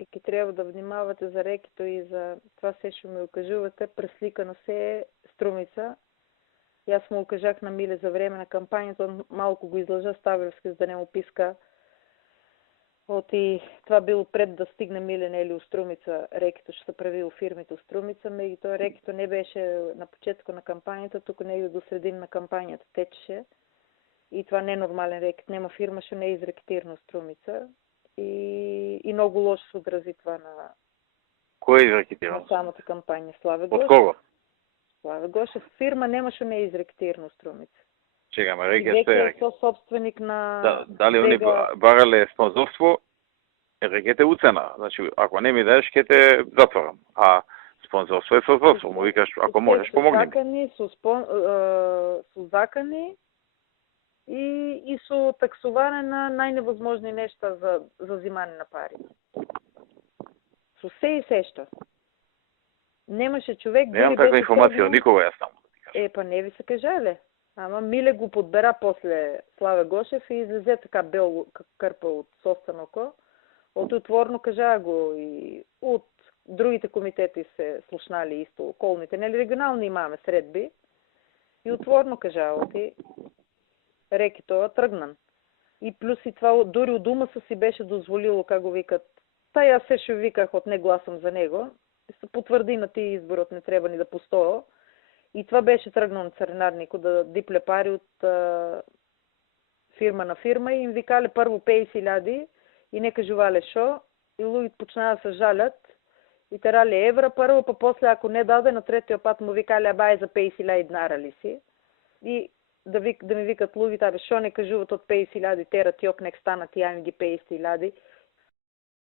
и ки трябва да внимавате за рекито и за това се ще ми окажувате. Пресликано се е Струмица. И аз му окажах на Миле за време на кампанията. Он малко го излъжа Ставровски, за да не му писка. И това било пред да стигне Миле нели у Струмица. Рекито ще се прави у фирмите у Струмица. Меги той рекито не беше на почетко на кампанията, тук не до средин на кампанията течеше. И това не е нормален рекет. Нема фирма, ще не е изрекетирано Струмица. И много лошо се отрази това на... Кой е изрекетирано? На самата кампания. Славе От Гошев. кого? Славе Гошев. Фирма немаше не е изрекетирано Струмица. Чега, ма рекет Веќе е... е собственик на... Дали они барале спонзорство, рекет е уцена. Значи, ако не ми даеш, ке те затворам. А спонзорство е спонзорство. Му викаш, ако можеш, помогни ми. Со закани и со таксуване на најневозможни нешта за взимане на пари. Со се и сешта. Немаше човек... Немам таква информација од никога, јас само. Па не ви се кажале. Ама Миле го подбера после Славе Гошев и излезе така бел кърпа от собствено око. От отворно кажа го и от другите комитети се слушнали исто, околните, нели регионални имаме средби. И отворно кажа оти реки това тръгнан. И плюс и това, дори от дума си беше дозволило, как го викат. Та аз се ще виках, от не гласам за него. Се потвърди на тия изборот, не трябва ни да постоя. И това беше тръгнал на царинарнико да дипле пари от фирма на фирма и им викали първо 50.000 и не кажували шо. И луѓето почнаа да се жалят и терали евра първо, па после ако не даде на третия път му викали абай за 50.000 динара ли си. И да ми викат луѓето, абе шо не кажуват от 50.000 тера тиок нек станат и ами ги 50.000.